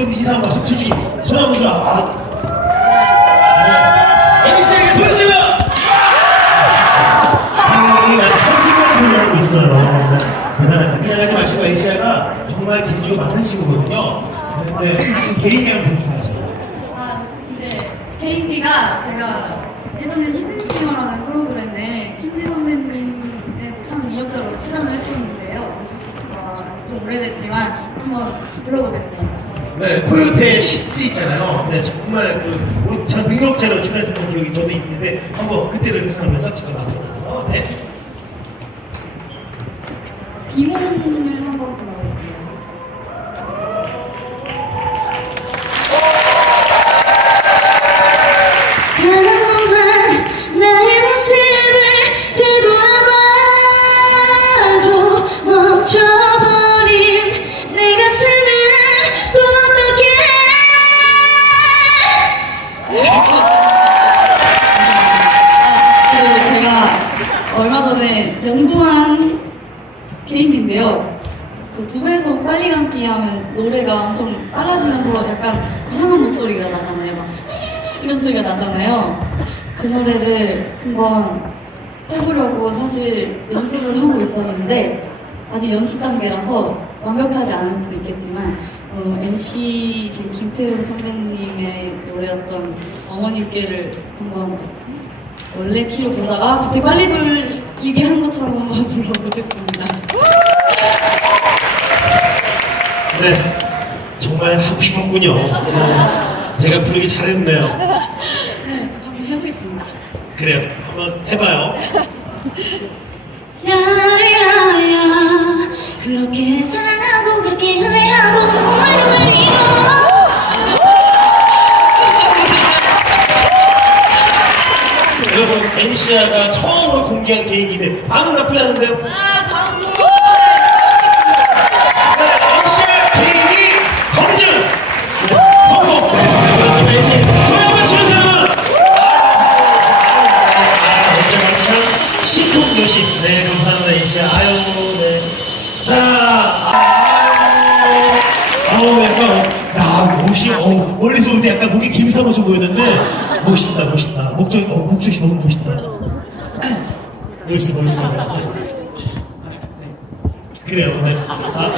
분 인사 한번 가서 솔직히 손 한번 들어. 아. 네. MC에게 소리 질러! 상당히 아주 성실한 분을 하고 있어요. 대단합니다. 그냥 하지 마시고 에이시아가 정말 재주가 많은 친구거든요. 네, 개인기를 보여주세요. 아, 이제 개인기가 제가 예전에 히든싱어라는 프로그램에 신지 선배님의 참 이력적으로 출연을 했었는데요. 어, 좀 오래됐지만 한번 불러보겠습니다. 네, 코요태 신지 있잖아요. 네, 정말 그, 전 능력자로 출연했던 기억이 저도 있는데, 한번 그때를 회상하면서 제가 나타나서, 네. 비몽을 한번 불러 분에서 빨리 감기 하면 노래가 엄청 빨라지면서 약간 이상한 목소리가 나잖아요. 막 이런 소리가 나잖아요. 그 노래를 한번 해보려고 사실 연습을 하고 있었는데 아직 연습 단계라서 완벽하지 않을 수 있겠지만 어, MC 지금 김태훈 선배님의 노래였던 어머님께를 한번 원래 키로 부르다가 갑자기 빨리 돌리게 한 것처럼 한번 불러보겠습니다. 네, 정말 하고 싶었군요. 네, 제가 부르기 잘했네요. 네, 한번 해보겠습니다. 그래요, 한번 해봐요. 야야야 그렇게 사랑하고 그렇게 후회하고 너무 멀리 멀리고 여러분, NCR가 처음으로 공개한 개인기인데, 반응 나쁘지 않은데요? 아다 옷이, 어 멀리서 올때 약간 목이 김사 모습 보였는데, 멋있다, 멋있다. 목적이, 어, 목적이 너무 멋있다. 멋있어, 멋있어. 그래요, 네. 아,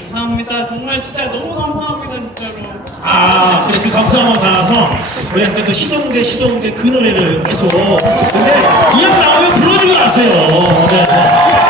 감사합니다. 정말 진짜 너무 감사합니다, 진짜로. 아, 그래, 그 감사함을 담아서, 우리 약간 또 시동제, 시동제 그 노래를 계속. 근데, 이왕 나오면 불러주고 가세요. 네.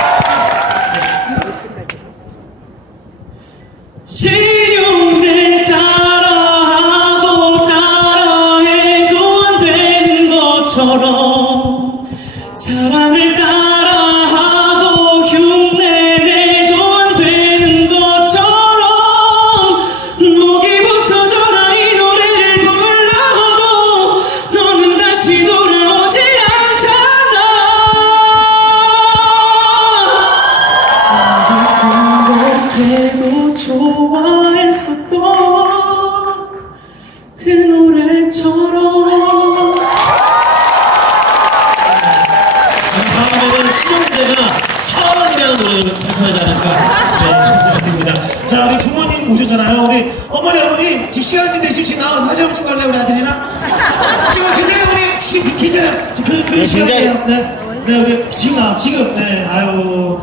다음에는 신용제가 하원이라는 노래를 발표하지 않을까, 네, 생각이 듭니다. 자, 우리 부모님 모셨잖아요. 우리 어머니, 아버님, 지금 시간이 되실 수 나와서 사진 한번 찍을래, 우리 아들이랑? 지금 괜찮아요, 우리? 지금 괜찮아요. 지금 그런, 그런 네, 시간이에요. 네. 네, 우리 지금 나, 지금, 네, 아유.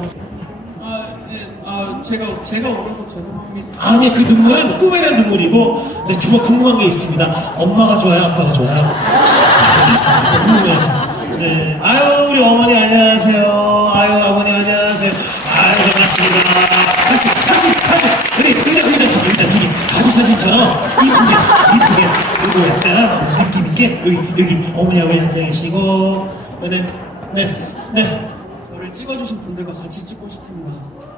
아, 네, 아, 제가, 제가 어려서 죄송합니다. 아니 그 눈물은 꿈에는 눈물이고 네, 정말 궁금한 게 있습니다 엄마가 좋아요 아빠가 좋아요 알겠습니다 궁금해서 네. 아유 우리 어머니 안녕하세요. 아유 어머니 안녕하세요. 아유 반갑습니다. 사진 사진 사진. 우리 의자 의자 두개 의자 두개. 가족 사진처럼 이쁘게 이쁘게 그리고 약간 무슨 느낌 있게 여기 여기 어머니 아버지 앉아 계시고. 네 네 네 저를 찍어주신 분들과 같이 찍고 싶습니다.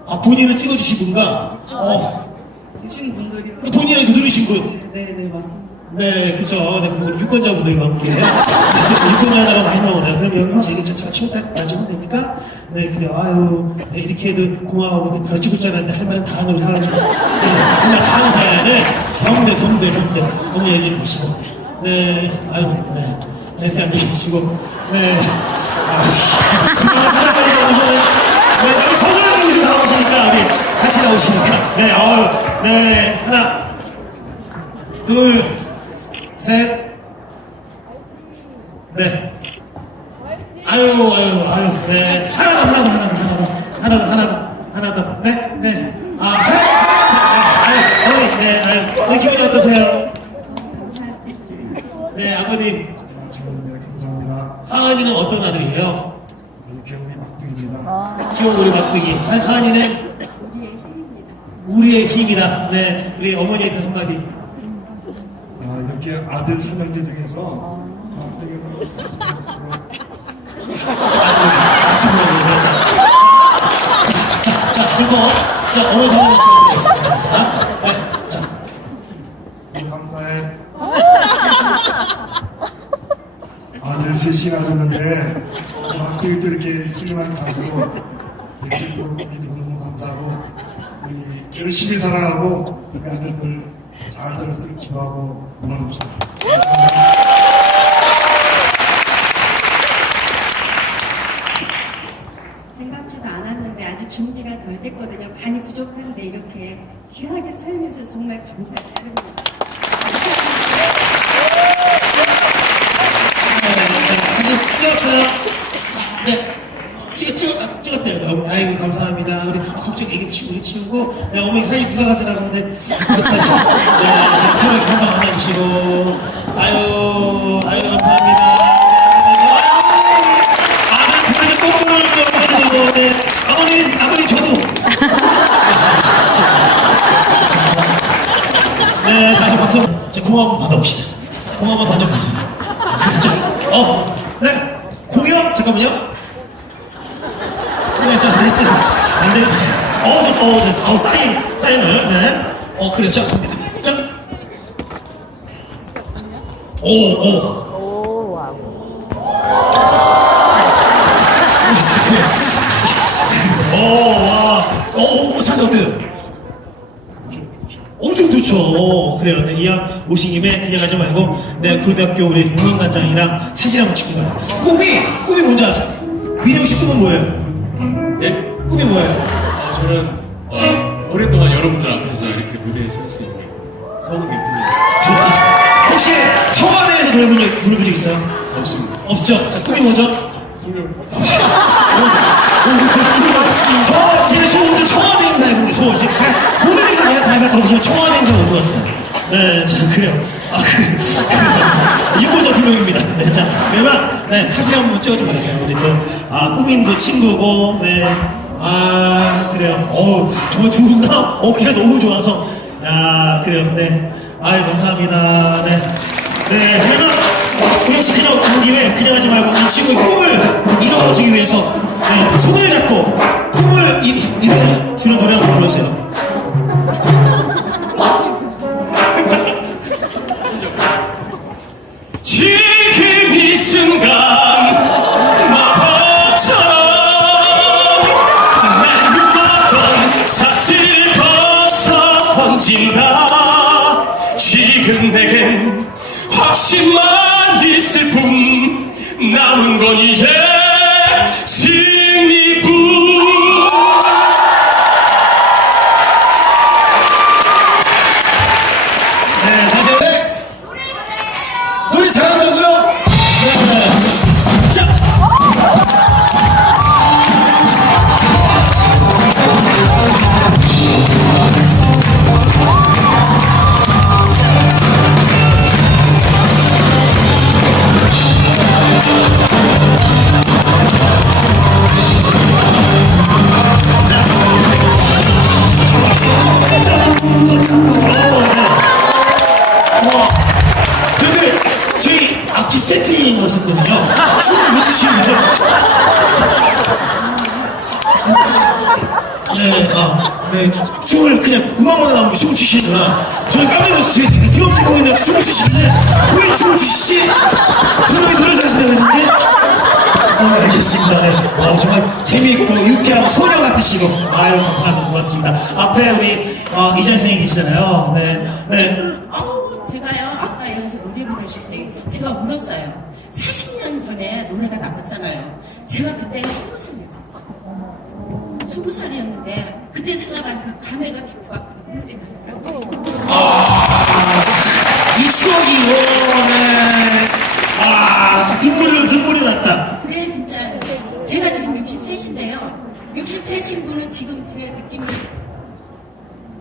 아 본인을 찍어주신 분과? 어. 계신 분들이. 본인을 누르신 분? 네, 네, 맞습니다. 네, 그죠. 네, 뭐 유권자분들과 함께. 그래서 유권자들은 많이 나오네요. 그럼 영상 이거 제가 치웠다 나중에 되니까. 네, 그래요. 아유, 네, 이렇게 해도 고마워. 바로 찍을 줄 알았는데 할 말은 다 하는 우리 하나님. 정말 감사해야 돼. 병대, 병대, 병대. 너무 얘기해 주시고. 네, 아유, 네. 자, 이렇게 앉아 계시고. 네. 아. 네. 네, 네. 하나. 둘, 셋. 네. 아유, 아유, 아유, 네. 하나 더, 하나 더, 하나 더, 하나 더, 하나 더, 하나 더, 하나 더. 네, 네. 아, 사랑, 사랑. 네, 아유, 어머니, 네, 아유. 네, 기분이 어떠세요? 네, 아버님. 감사합니다. 하은이는 어떤 아들이에요? 우리 경리 막둥입니다. 귀여운 우리 막둥이. 하- 하은이는? 우리의 힘이다. 네, 우리 어머니한테 한마디. 아, 이렇게 아들 삼형제 중에서 막둥이가 같이 불러보세요. 자, 자, 자, 자, 그리고, 자, 어머니 한번 쳐보겠습니다. 자, 네, 자. 감사해. 아들 셋이 낳았는데 막둥이도 이렇게 훌륭한 가수로 이렇게 부르는 너무 감사하고 우리 열심히 살아가고 우리 아들들 잘 들었을 기도하고 생각지도 않았는데 아직 준비가 덜 됐거든요. 많이 부족한데 이렇게 귀하게 사용해주셔서 정말 감사드립니다. 네, 자, 사진 찍었어요? 네. 찍, 찍, 아, 찍었대요. 네, 어머니. 아이고, 감사합니다. 우리, 아, 걱정 애기 치우고, 우리 치우고. 네, 어머니 사진 누가 가져라고 하는데. 네, 서로 이렇게 한번 안아주시고. 아유, 아유, 감사합니다. 아들 부르는 꼼꼼을 좀 네. 어머니, 아버님, 저도. 네, 다시 박수. 자, 공 한번 받아봅시다. 공 한번 던져보세요. 그렇죠. 어, 네. 공연, 잠깐만요. 네, 저 됐어요. 안 되는 어, 됐어, 어, 됐어. 어, 사인, 사인을, 네. 어, 그래요. 자, 갑니다. 자. 오, 오. 오, 그래요. 네, 이왕 오신 김에 그냥 가지 말고, 네, 고등학교 우리 응원단장이랑 사진 한번 찍고 가요. 꿈이, 꿈이 뭔지 아세요? 민영 씨 꿈은 뭐예요? 예? 꿈이 뭐예요? 어, 저는 어, 오랫동안 여러분들 앞에서 이렇게 무대에 설 수 있는 서는 게 꿈이에요. 좋다. 혹시 청와대에서 노래 부른 적, 부른 적 있어요? 없습니다. 없죠? 자, 꿈이 뭐죠? 분명 저, 제 소원도 청와대 행사 해보는 소원. 제가 잘, 모든 다 해볼 거고, 청와대 행사 못 좋았어요. 네, 자, 그래요. 아, 그래요. 그래요. 유권자 두 명입니다. 네, 자, 그러면, 네, 사진 한번 찍어줘 보세요. 우리 또, 아, 꾸민도 친구고, 네. 아, 그래요. 어 정말 두 분 다 어깨가 너무 좋아서. 아, 그래요. 네. 아유, 감사합니다. 네. 네, 그러면, 씨 그냥 온 김에 그냥 하지 말고 이 친구의 꿈을 이루어지기 위해서 네, 손을 잡고 꿈을 이, 이루어 주는 노래 한번 불러주세요. 지금 이 순간 마법처럼 날 묶었던 사슬 벗어 던진다 지금 내겐 확신만 있을 뿐 남은 건 이제 승 아유 감사합니다. 고맙습니다. 앞에 우리 어, 이재 선생님 계시잖아요. 네, 네. 아우, 제가요, 아까 여기서 노래 부르실 때 제가 울었어요. 40년 전에 노래가 나왔잖아요. 제가 그때 20살이었었어요. 20살이었는데, 그때 생각하니까 감회가 깊고 눈물이 나더라고요. 추억이고, 63신 분은 지금 제 느낌이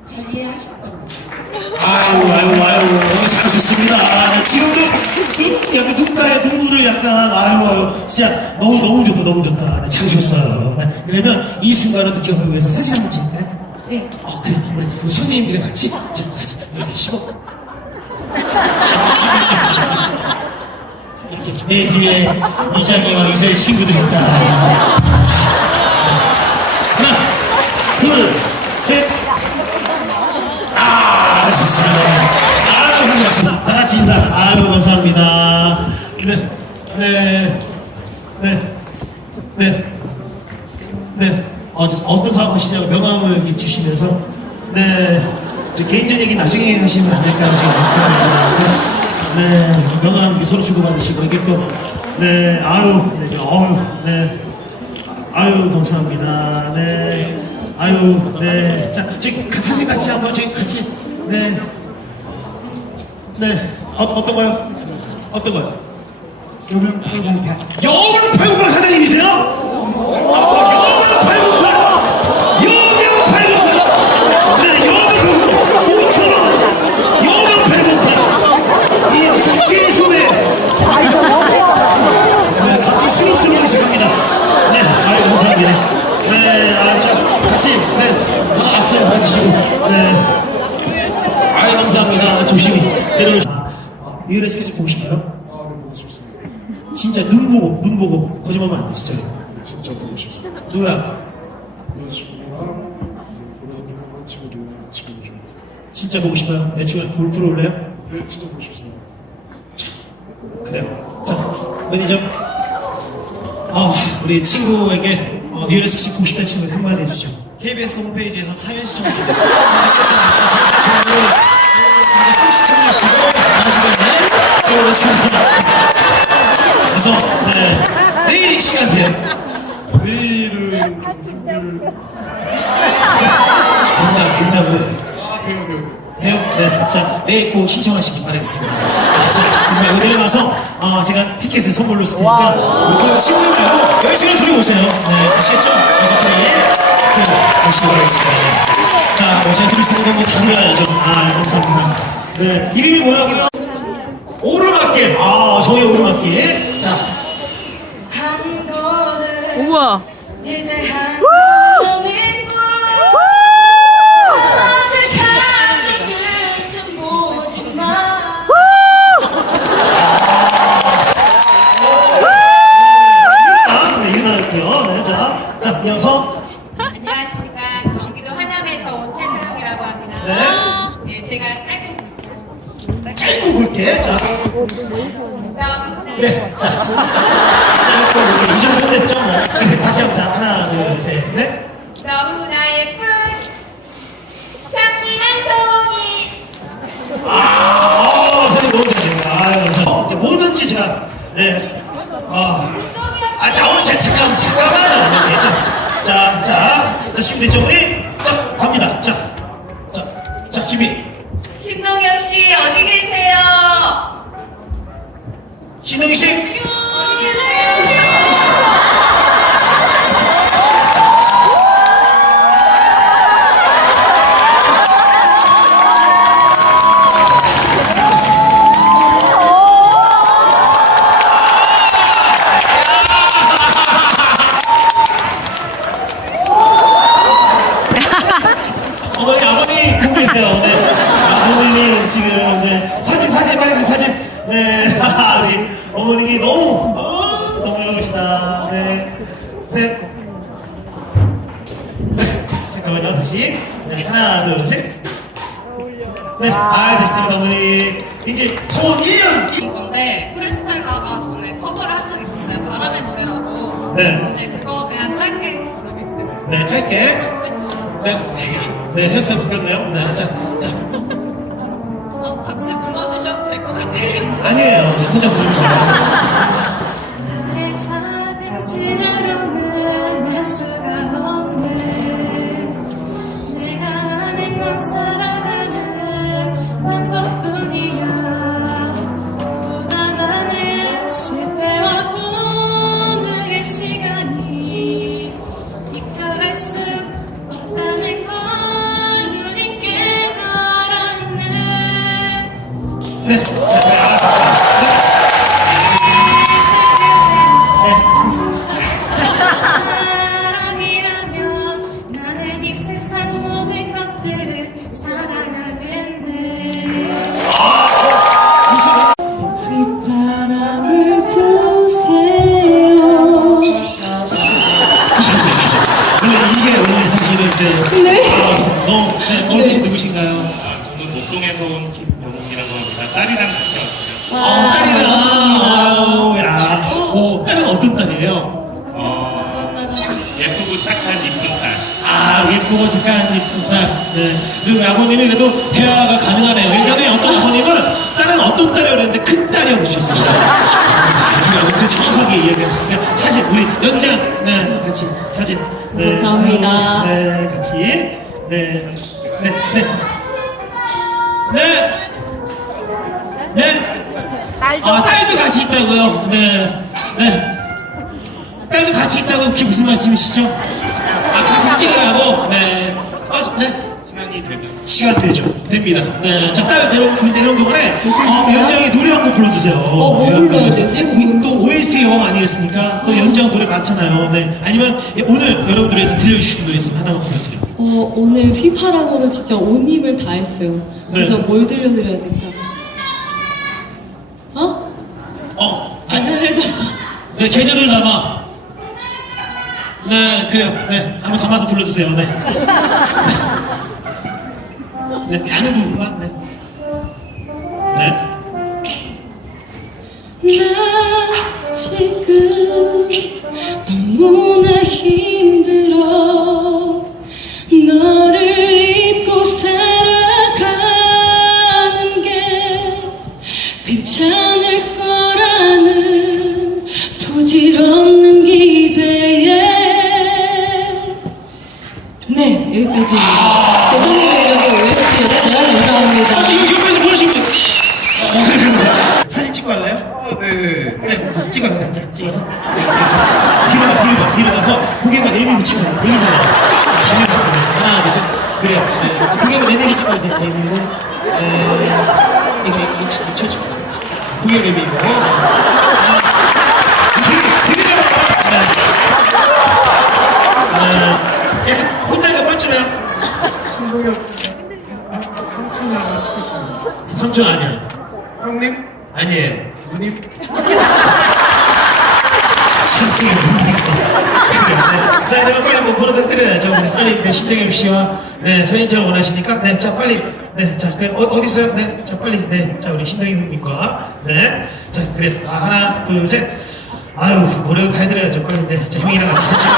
잘 이해하실 겁니다. 아유, 아유, 아유, 오늘 잘하셨습니다. 아, 지금도 눈, 약간 눈가에 눈물을 약간, 아유, 아유, 진짜 너무, 너무 좋다, 너무 좋다. 네, 잘하셨어요. 네, 그러면 이 순간을 또 기억하기 위해서 사진 한번 찍을까요? 네. 어, 그래. 우리 그 선생님들이랑 같이, 자, 같이 여기 계시고. 이렇게 내 뒤에 이장이와 이자의 친구들이 있다. 그래서 같이. 하나, 둘, 셋. 아, 좋습니다. 아유, 감사합니다. 다 같이 인사. 아유, 감사합니다. 네, 네, 네, 네, 네. 어, 저 어떤 사업 하시냐고 명함을 주시면서, 네. 저 개인전 얘기 나중에 하시면 안 될까요? 지금. 네, 명함 서로 주고받으시고, 이게 또, 네, 아유, 네, 저, 어유, 네. 아유 감사합니다. 네. 아유 네. 자 저기 가- 사진 같이 한번 저기 같이 네. 네. 어, 어떤 거요? 어떤 거요? 여명 808 여명 808 사장님이세요? 아, 여명 808. 여명 808. 네, 여명 808. 5천 원. 여명 808. 이 숙질 소매. 네, 같이 수록스러운 시간입니다. 네, 아유, 감사합니다. 네, 아, 자, 같이, 네, 하나 악수 해주시고, 네. 아유, 감사합니다. 조심히 내려오시고. 아, 리얼의 스케치 보고 싶어요? 아, 네, 보고 싶습니다. 진짜 눈 보고, 눈 보고, 거짓말 하면 안 돼, 진짜로. 진짜 보고 싶습니다. 누구야? 여자친구랑 이제 보러 들어간 친구들 같이 보고 좀. 진짜 보고 싶어요? 여자친구랑 볼 프로 올래요? 네, 진짜 보고 싶습니다. 그래요. 자, 매니저. 아, 우리 친구에게 어, 리얼의 스케치 보고 싶다는 친구에게 한마디 해주죠. KBS 홈페이지에서 사연 시청했습니다. 자, 뵙겠습니다. 저희가 또 시청하시고, 나중에 또 오겠습니다. 그래서, 네. 내일 시간 돼요. 내일은 좀 힘들. 된다, 된다고요. 아, 돼요, 돼요. 네, 네. 자, 내일 꼭 신청하시기 바라겠습니다. 아, 자, 하지만 오늘 가서, 어, 제가 티켓을 선물로 줄 테니까, 우리 그 친구들 말고, 여자친구 둘이 오세요. 네, 아시겠죠? 여자친구 네, 오시기 바라겠습니다. 자, 여자친구 쓰는 거뭐 다 들어야죠. 아, 감사합니다. 네, 이름이 뭐라고요? 오르막길. 아, 저의 오르막길. 자, 한 걸음 우와. 보지 마 아, 네. 네, 자, 자, 이어서. 안녕하십니까. 경기도 하남에서 온 최세영이라고 합니다. 네. 네, 제가 짧고 짧고 굵게. 자, 네, 자. 짧고 굵게. 이 정도 됐죠? 뭐. 이렇게 다시 한번 자, 하나, 둘, 셋, 넷. 너무나 예쁜 장미 한 송이 아, 어, 선생님 너무 잘하십니다. 아유, 감사합니다. 어, 이제 뭐든지 제가, 네. 아, 아, 자, 오늘 제, 잠깐, 잠깐만요. 네, 자, 자, 자, 자, 준비됐죠, 우리? 자, 갑니다. 자, 자, 자, 준비. 신동엽 씨 어디 계세요? 신동희 씨. 이제 총 1년. 인 건데 프리스타일러가 전에 커버를 한 적 있었어요. 바람의 노래라고. 네. 네, 그거 그냥 짧게. 네, 짧게. 네. 네, 헤어스타일 바뀌었네요. 네, 자, 자. 어, 같이 불러주셔도 될 것 같아요. 아니에요. 네, 혼자 부르는 거예요. 네. 목동에서 온 김병욱이라고 합니다. 딸이랑 같이 왔어요. 아, 딸이랑. 아우, 야. 오, 딸은 어떤 딸이에요? 어, 예쁘고 착한 이쁜 딸. 아, 예쁘고 착한 예쁜 딸. 네. 그리고 아버님이 그래도 대화가 가능하네요. 예전에 어떤 아버님은 딸은 어떤 딸이라고 그랬는데 큰 딸이라고 그러셨습니다. 그 정확하게 이야기하셨으니까 사실 우리 연장 네, 같이 사진. 네. 감사합니다. 네, 같이. 네. 네, 네. 네. 네. 아, 딸도 같이 있다고요? 네. 네. 딸도 같이 있다고 그게 무슨 말씀이시죠? 아, 같이 찍으라고? 네. 어, 네. 시간 되죠. 됩니다. 네. 자, 딸 내려오는, 글 내려오는 동안에, 어, 연장의 노래 한 곡 불러주세요. 어, 뭐 네, 불러야 그래서 되지? 우리 또 OST 여왕 아니겠습니까? 또 연장 노래 많잖아요. 네. 아니면 오늘 여러분들이 다 들려주시는 노래 있으면 하나만 불러주세요. 어, 오늘 휘파람으로 진짜 온 힘을 다했어요. 그래서 네. 뭘 들려드려야 될까? 어? 어, 하늘을 담아. 네, 계절을 담아. 네, 그래요. 네, 한번 담아서 불러주세요. 네. 네, 네 아는 부분만. 네. 네. 나 지금 너무나 아, 네. 그래, 자, 찍어요. 그래, 자, 찍어서. 네, 여기서. 뒤로 가, 뒤로 가, 뒤로 가서 고개만 내밀고 찍어요. 내밀고. 내밀고 있어요. 하나, 둘, 셋. 그래요. 네, 자, 고개만 내밀고 찍어야 돼. 내밀고. 네, 이거, 이거, 쳐, 쳐, 쳐. 고개 내밀고. 되게, 되게 잘 나와. 네. 네. 약간 혼자 이거 뻘쭘해요. 신동엽 삼촌이랑 찍고 싶습니다. 삼촌 아니야. 형님 아니에요. 누님 샴푸가 뭡니까? 자, 그러면 빨리 뭐 물어도 드려야죠. 우리 빨리 네, 신동엽 씨와 네, 사진 촬영 원하시니까 네, 자 빨리 네, 자 그래 어, 어디 있어요? 네, 자 빨리 네, 자 우리 신동엽 형님과 네, 자 그래 아, 하나 둘 셋. 아유 뭐라도 다 해드려야죠. 빨리 네, 자 형이랑 같이 사진 찍어.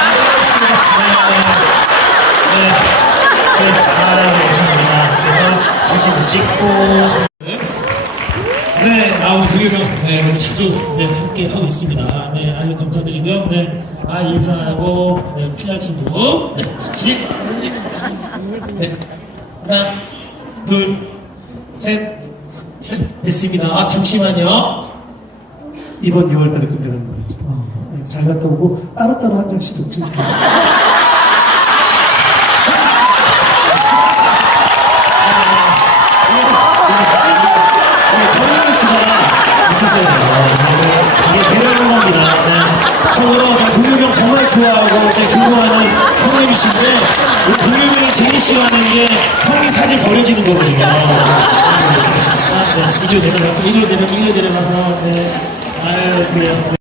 안녕하십니까. 네, 네, 네, 네, 아 감사합니다. 그래서 사진 찍고. 네, 아우 두개로 네, 자주 네, 함께 하고 있습니다. 네, 아유 감사드리고요. 네, 아 인사하고 네, 필라 친구 네, 같이 네, 하나, 둘, 셋, 넷, 됐습니다. 아 잠시만요. 이번 2월달에 군대 가는 거였죠. 어, 잘 갔다 오고 따로따로 한 장씩 찍을 좋아하고 제가 존경하는 형님이신데 우리 동료병이 제일 싫어하는 게 형님 사진 버려지는 거거든요. 아, 네. 이쪽 내려가서 일로 내려 일로 내려가서 네. 아유 그래요.